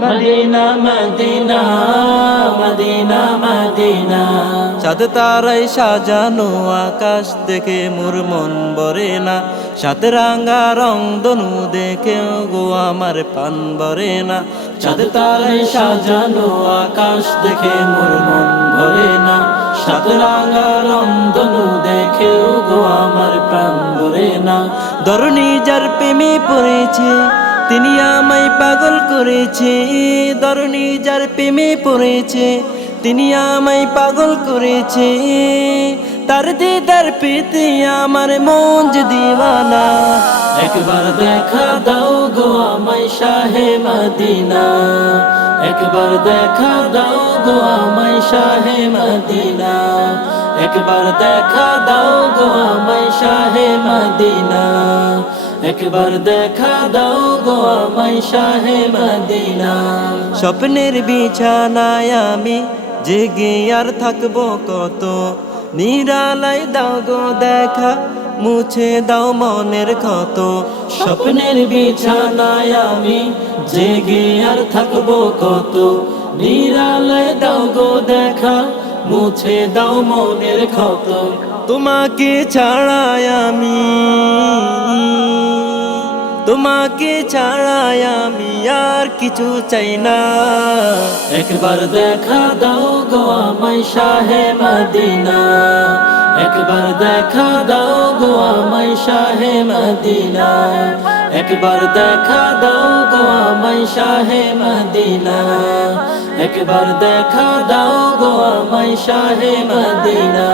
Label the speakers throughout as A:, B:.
A: Medina
B: চাঁদ তারাই সাজানো আকাশ দেখে মুর মন বরে না। সাত রাঙ্গা রং দনু দেখে গো আমার পান বরে না।
A: চাঁদ তারাই সাজানো আকাশ দেখে মোর মন ভরে না। সাত রাঙা রন্ধনু দেখেও গো আমার প্রাণ ভরে না।
B: ধরণী যার প্রেমে পড়েছে, তিনি আমায় পাগল করেছে। ধরণী যার প্রেমে পড়েছে, তিনি আমায় পাগল করেছে। তার দিদার পেতে আমার যে দিওয়ানা।
A: একবার দেখা দাও গো আমায় শাহে মদিনা। একবার দেখা দাও গো আমায় শাহে মদিনা। একবার দেখা দাও গো আমায় শাহে মদিনা। একবার দেখা দাও গো আমায় শাহে মদিনা।
B: স্বপ্নের বিছানায় আমি জেগে আর থাকব কত নিরালাই দাও গো দেখা, মুছে দাও মনের কত
A: স্বপ্নের বিছানায় আমি জেগে আর থাকব কত। নিরালয় দাও গো দেখা, মুছে দাও মনের ক্ষত।
B: তোমাকে ছাড়াই আমি তোমাকে ছাড়াই আমি আর কিছু চাই না।
A: একবার দেখা দাও গো আমায় শাহে মদিনা। একবার দেখা দাও গো আমায় শাহে মদিনা। একবার দেখা দাও গো আমায় শাহে মদিনা। একবার দেখা দাও গো আমায় শাহে মদিনা।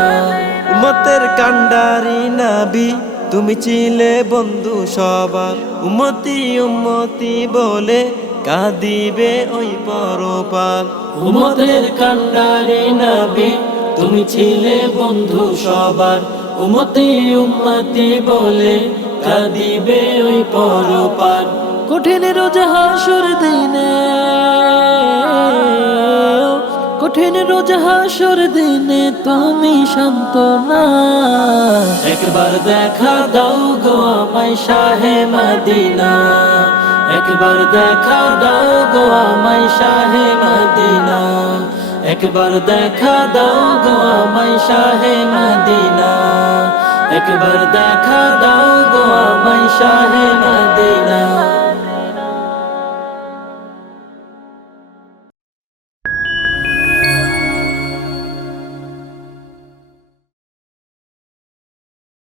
B: উমতের কান্ডারি নাবি তুমি ছিলে বন্ধু সবার উমতি উম্মতি বলে কাঁদিবে ওই পরপাল।
A: উমতের কান্ডারি নবী তুমি ছিলে বন্ধু সবার উমতি উম্মতি বলে কাঁদিবে ওই পরপার কঠিন রোজ হাসুর দিনে কঠিন রোজ হাসুর দিনে তুমি শান্ত না। একবার দেখা দাও গো আমায় শাহে মদিনা। একবার দেখা দাও গো আমায় শাহে মদিনা। একবার দেখা দাও গো আমায় শাহে মদিনা। একবার দেখা দাও গো আমায় শাহে মদিনা।